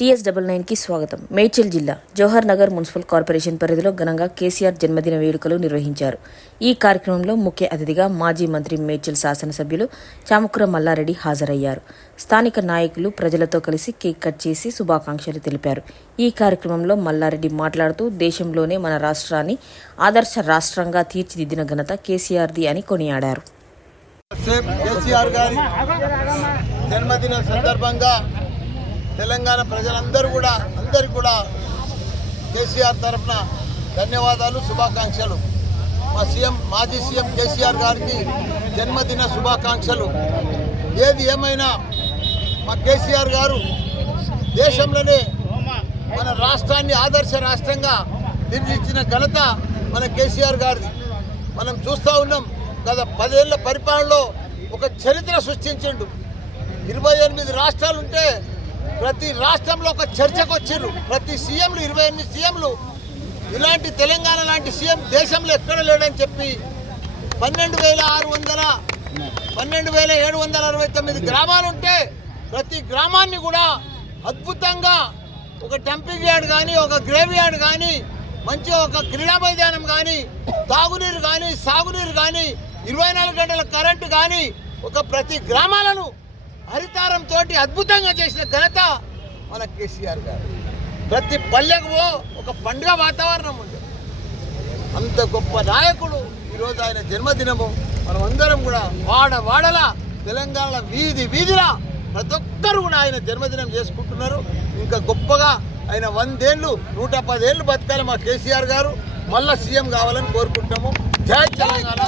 TS double నైన్కి స్వాగతం. మేడ్చల్ జిల్లా జవహర్ నగర్ మున్సిపల్ కార్పొరేషన్ పరిధిలో ఘనంగా కేసీఆర్ జన్మదిన వేడుకలు నిర్వహించారు. ఈ కార్యక్రమంలో ముఖ్య అతిథిగా మాజీ మంత్రి మేడ్చల్ శాసనసభ్యులు చాముకుర మల్లారెడ్డి హాజరయ్యారు. స్థానిక నాయకులు ప్రజలతో కలిసి కేక్ కట్ చేసి శుభాకాంక్షలు తెలిపారు. ఈ కార్యక్రమంలో మల్లారెడ్డి మాట్లాడుతూ దేశంలోనే మన రాష్ట్రాన్ని ఆదర్శ రాష్ట్రంగా తీర్చిదిద్దిన ఘనత కేసీఆర్ది అని కొనియాడారు. కేసీఆర్ గారి జన్మదిన సందర్భంగా తెలంగాణ ప్రజలందరూ కూడా అందరికీ కూడా కేసీఆర్ తరఫున ధన్యవాదాలు శుభాకాంక్షలు. మా సీఎం మాజీ సీఎం కేసీఆర్ గారికి జన్మదిన శుభాకాంక్షలు. ఏది ఏమైనా మా కేసీఆర్ గారు దేశంలోనే మన రాష్ట్రాన్ని ఆదర్శ రాష్ట్రంగా తీర్చిచ్చిన ఘనత మన కేసీఆర్ గారిది. మనం చూస్తూ ఉన్నాం గత పదేళ్ళ పరిపాలనలో ఒక చరిత్ర సృష్టించిండు. ఇరవై ఎనిమిది రాష్ట్రాలుంటే ప్రతి రాష్ట్రంలో ఒక చర్చకు వచ్చిర్రు. ప్రతి సీఎంలు ఇరవై ఎనిమిది సీఎంలు ఇలాంటి తెలంగాణ లాంటి సీఎం దేశంలో ఎక్కడ లేడని చెప్పి పన్నెండు వేల ఆరు వందల పన్నెండు వేల ఏడు వందల అరవై తొమ్మిది గ్రామాలు ఉంటే ప్రతి గ్రామాన్ని కూడా అద్భుతంగా ఒక టెంపింగ్ యార్డ్ కానీ ఒక గ్రేవ్ యార్డ్ కానీ మంచి ఒక క్రీడా మైదానం కానీ తాగునీరు కానీ సాగునీరు కానీ ఇరవై నాలుగు గంటల కరెంటు కానీ ఒక ప్రతి గ్రామాలను హరితార తోటి అద్భుతంగా చేసిన ఘనత మన కేసీఆర్ గారు. ప్రతి పల్లెకు ఒక పండుగ వాతావరణం ఉంది. అంత గొప్ప నాయకుడు ఈరోజు ఆయన జన్మదినము. మనం అందరం కూడా వాడ వాడల తెలంగాణ వీధి వీధిలా ప్రతి ఒక్కరు కూడా ఆయన జన్మదినం చేసుకుంటున్నారు. ఇంకా గొప్పగా ఆయన వందేళ్ళు నూట పదేళ్ళు బతకాలి మా కేసీఆర్ గారు. మళ్ళా సీఎం కావాలని కోరుకుంటాము జై తెలంగాణ.